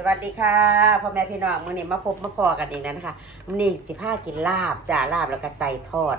สวัสดีค่ะพ่อแม่พี่น้องมื้อนี้มาพบมาพอกันอีกแล้วนะคะมื้อนี้สิพากินลาบจ้าลาบแล้วก็ใส่ทอด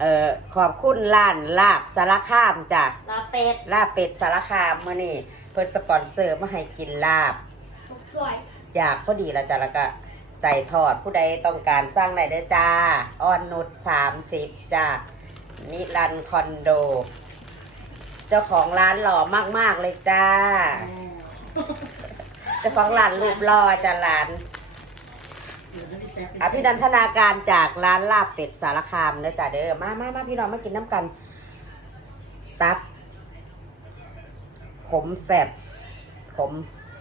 เอ่อขอบคุณร้านลาบสารคามจ้าลาเป็ดลาบเป็ดสารคามมื้อนี้เพิ่นสปอนเซอร์มาให้กินลาบสวยอยากพอดีละจ้าแล้วก็ใส่ทอดผู้ใดต้องการสร้างได้เด้อจ้าออนนุชสามสิบจ้านิรันดร์คอนโด เจ้าของร้านหล่อมากๆเลยจ้า เจ้าของร้านรูปหล่อจ้าร้าน อภินันทนาการจากร้านลาบเป็ดสารคามเด้อจ้าเด้อมามามาพี่น้องมากินน้ำกัน ตับ ขมแสบขม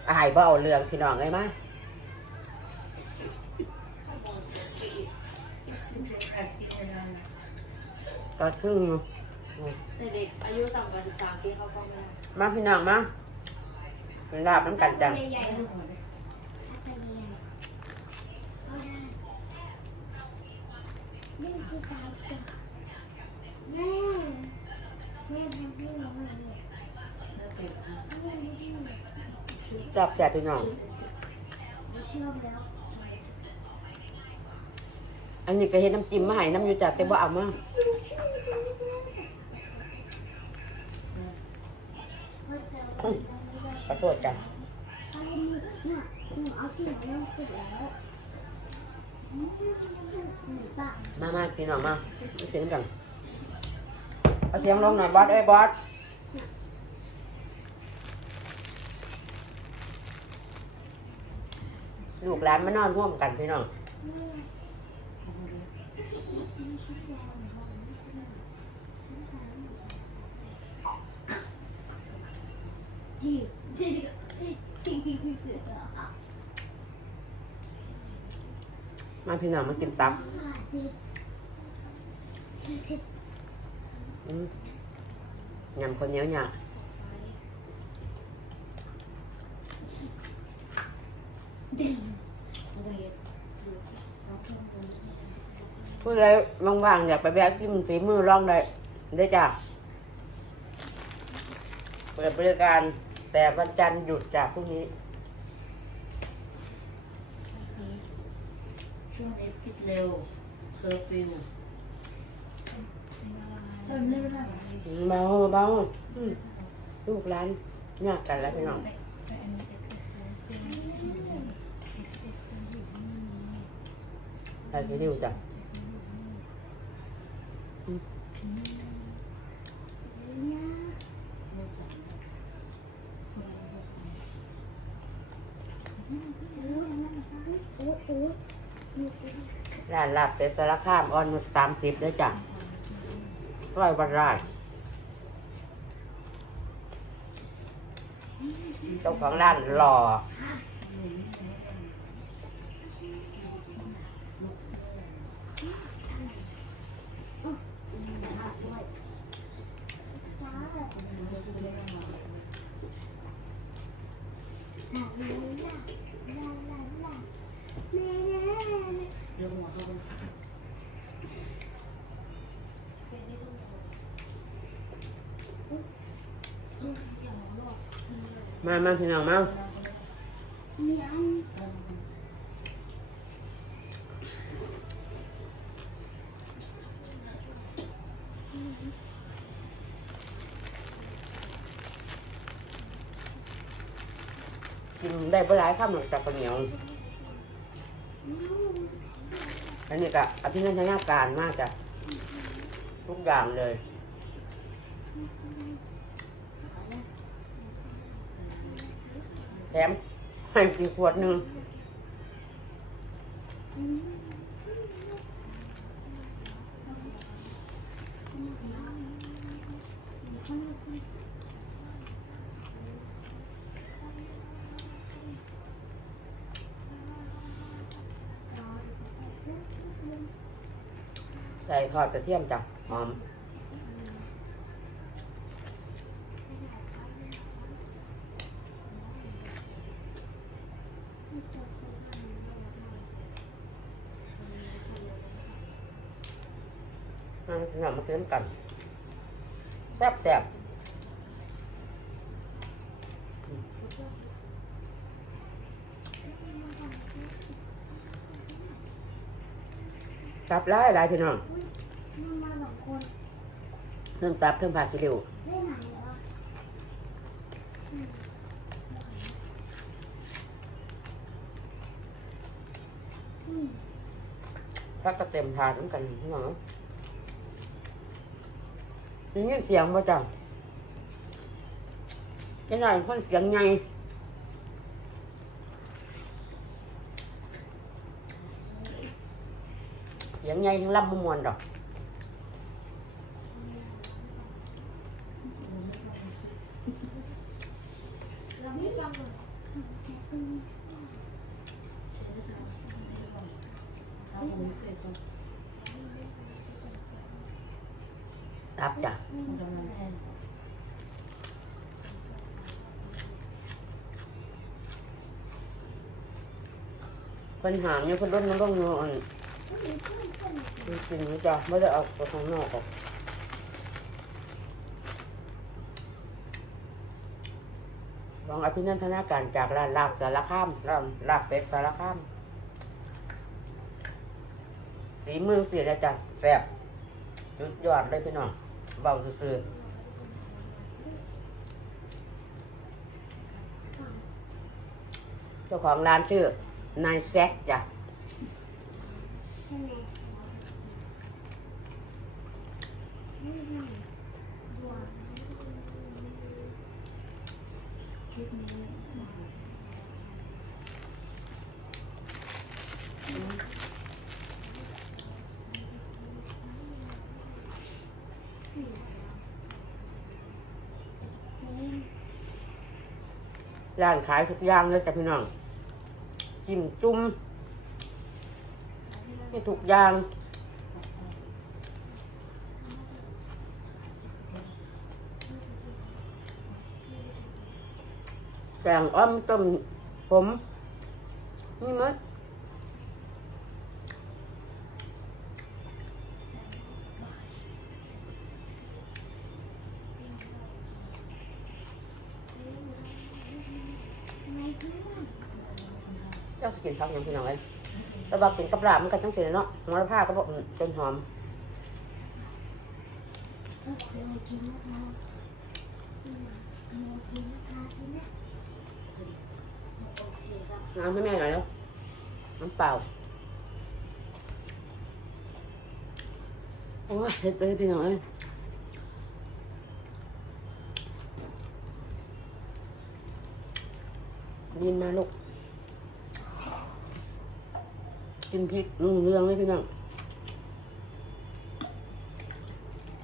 อายบ่เอาเรื่องพี่น้องเลยมาก็ครึ่งอยู่เด็กอายุต่ำกว่า13ปีเขาเข้าไม่ได้ มาพี่น้องมา เป็นลาบน้ำกันจ้ะใหญ่ๆลูกนี่คือการเก็บแม่แม่ทำให้หนูหน่อยดิแม่ไม่ได้จับแจกพี่น้องอบแล้วอันนี้ก็เห็นน้ำจิ้มมาให้น้ำอยู่จ้ะแต่บ่เอามาอื้อ ขอโทษจ้ะอะไรนี่เนี่ยหนูเอาสีน้ำเสร็จแล้วหนูปะมามาพี่น้องมามากินกันเอาเสียงลงหน่อยบอสเอ้ยบอสลูกหลานมานอนร่วมกันพี่น้อง จีจีจีจีจีจีอะ มาพี่น้องมากินตับยำคนเนียวหยาผู้ใดว่างๆอยากไปแวะกินฝีมือลองได้ได้จ้ะเปิดบริการแต่วันจันทร์หยุดจากพรุ่งนี้ ช่วงนี้คิดเร็วเคอร์ฟิวเออไม่ได้เบาเบาอืมลูกร้านยากกันแล้วพี่น้องไปที่ดิวจ้ะ ร้านลาบเป็ดสารคามออนสามสิบด้วยจ้ะร้อยวันไรายเจ้าของร้านหล่อ เดี๋ยวหัวเขา มามาพี่น้องมามีอันกินได้บ่หลายข้ามหรอกจากข้าวเหนียว อันนี้ก็อภินันทนาการมากจ้ะทุกอย่างเลย แถมให้กี่ขวดหนึ่งใส่ทอดกระเทียมจ้ะหอม กินน้ำมากินน้ำกันแซ่บแซ่บตับร้ายหลายพี่น้องเพิ่งตับเพิ่งผักกิเลวได้ไเหรอพักก็เต็มทานเหมือนกันพี่น้อง ได้ยินเสียงบ่จังจะหน่อยคนเสียงไงเสียงไงทั้งลำมมวนดอก เราไม่ฟังเลย เอาหมูเสร็จก่อน ตับจ้ะ มันกำลังแห้ง คนหาเนี่ยคนรถมันต้องนอนดูสินี่จ้ะไม่ได้เอาไปข้างนอกหรอกลองอภินันทนาการจากร้านลาบสารข้ามร้านลาบเป็ดสารข้ามสีมือเสียแล้วจ้ะแซ่บจุดยอดเลยพี่น้องเบาซื่อเจ้าของร้านชื่อ นายแซกจ้ะร้านขายทุกอย่างเลยจ้ะพี่น้อง จิ้มจุ่มนี่ถูกอย่าง แกงอ้อมต้มผมนี่มั้ย กินพักอย่างพี่น้องเลยแต่ว่ากินกับลาบมันก็ต้องเสียเนาะหัวละผ้าก็บอกจนหอมน้ำให้แม่หน่อยแล้วน้ำเปล่าโอ้ยเผ็ดเลยพี่น้องเอ้ยยินมาลูก กินพริกนุ่งเรื่องเลยพี่น้อง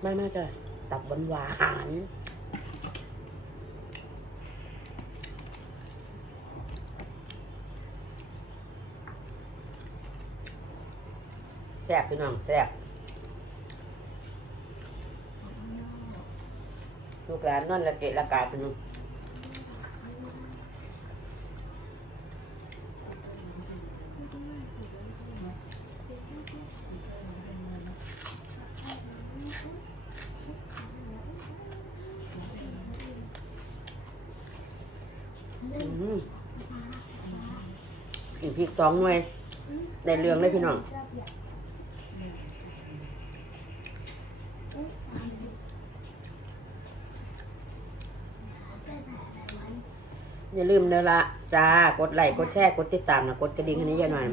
ไม่ไม่จะตับหวานหวานแซ่บพี่น้องแซ่บลูกหลานนอนละเกะละกาพี่น้อง อื้อหือกินพริกสองหน่วย ได้เรื่องเลยพี่น้องอย่าลืมเนื้อละจ้ากดไลค์กดแชร์กดติดตามนะกดกระดิ่งให้นี้ยาหน่อย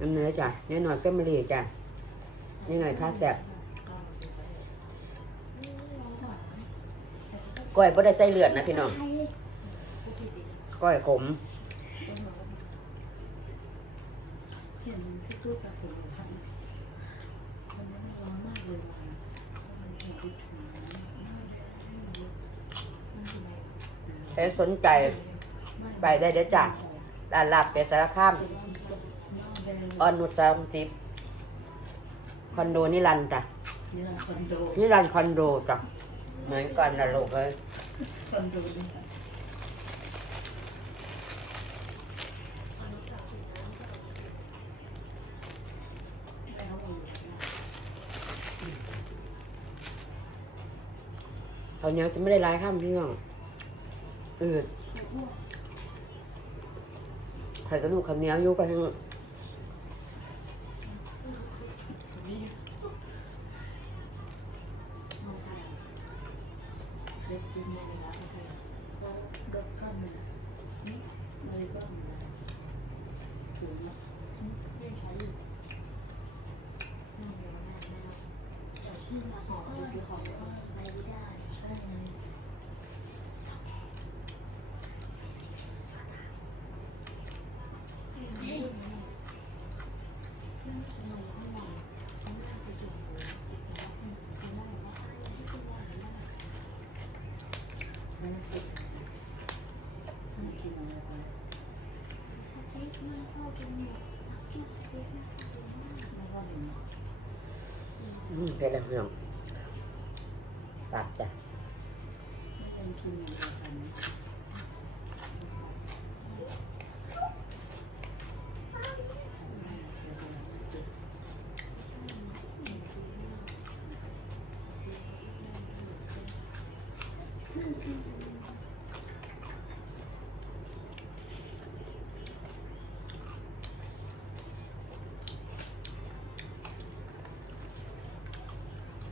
น้ำเนื้อจ้ะยาหน่อยแฟมิลี่จ้ะยาหน่อยพาแซ่บก้อยบ่ได้ใส่เลือดนะพี่น้อง ก้อยขมเห็นพี่ตู้จากผมทำวันนี้ร้อนมากเลยวันมันเห็นดิบถึงใครสนใจไปได้เด้อจ้ะร้านลาบเป็ดสารคามออนนุชสามสิบคอนโดนิรันดร์จ้ะนี่เราคอนโดนิรันดร์คอนโดจ้ะเหมือนกันนะลูกเลย คอนโดาวเหนี้ยจะไม่ได้ร้ายข้ามพี่น้องอืดไข่กระดูกข้าเนี้ยอยู่ไปทั้ง嗯。 อืมเผ็ดเลยพี่น้องปากจ้ะ ไม่เป็นกินอย่างเดียวกันนะเสียดายเจ็บ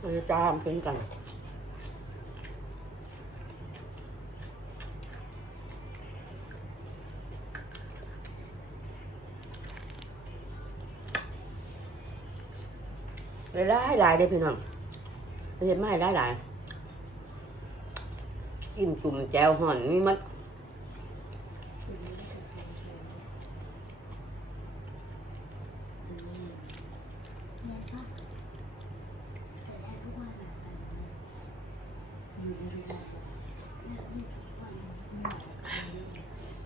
เราจะจามกินกันหลายหลายเด้อพี่น้องเห็นไหมหลายหลายๆกินจุ่มแจวห่อนนี่มัน เนี่ยค่ะแต่แรกทุกวันอะ เ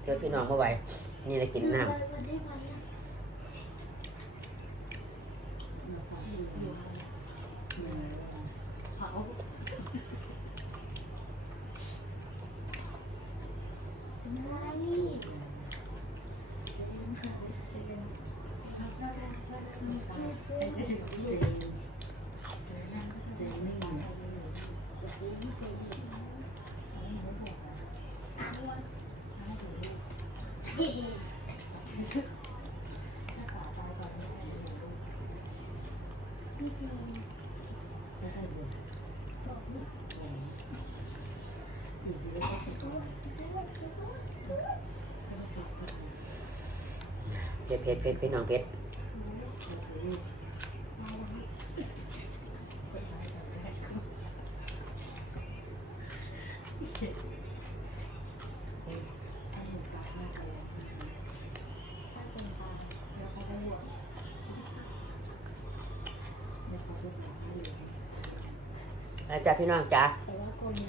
ดี๋ยวพี่น้องมาไหวนี่เลยกินน้วั เผ็ดเผ็ดเผ็ดพี่น้องเผ็ดนะจ๊ะพี่น้องจ๊ะ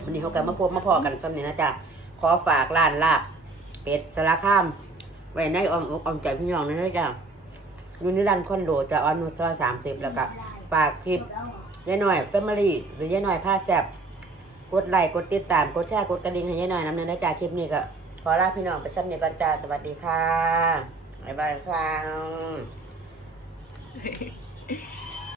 วันนี้เขากันมาพบมาพอกันซ้ำนี่นะจ๊ะขอฝากร้านลาบเป็ดสารคาม ไว้ในอ้อมอกออมใจพี่น้องนะนะจ๊ะอยู่ในร้านคอนโดจะออนนุชซอยสามสิบแล้วก็ฝากคลิปยายหน่อยแฟมิลี่หรือยายหน่อยผ้าแซบกดไลค์กดติดตามกดแชร์กดกระดิ่งให้ยายหน่อยน้ำเนินนะจ้ะคลิปนี้ก็ขอลาพี่น้องไปซ้ำนี่ก่อนจ้าสวัสดีค่ะบ๊ายบายค่ะ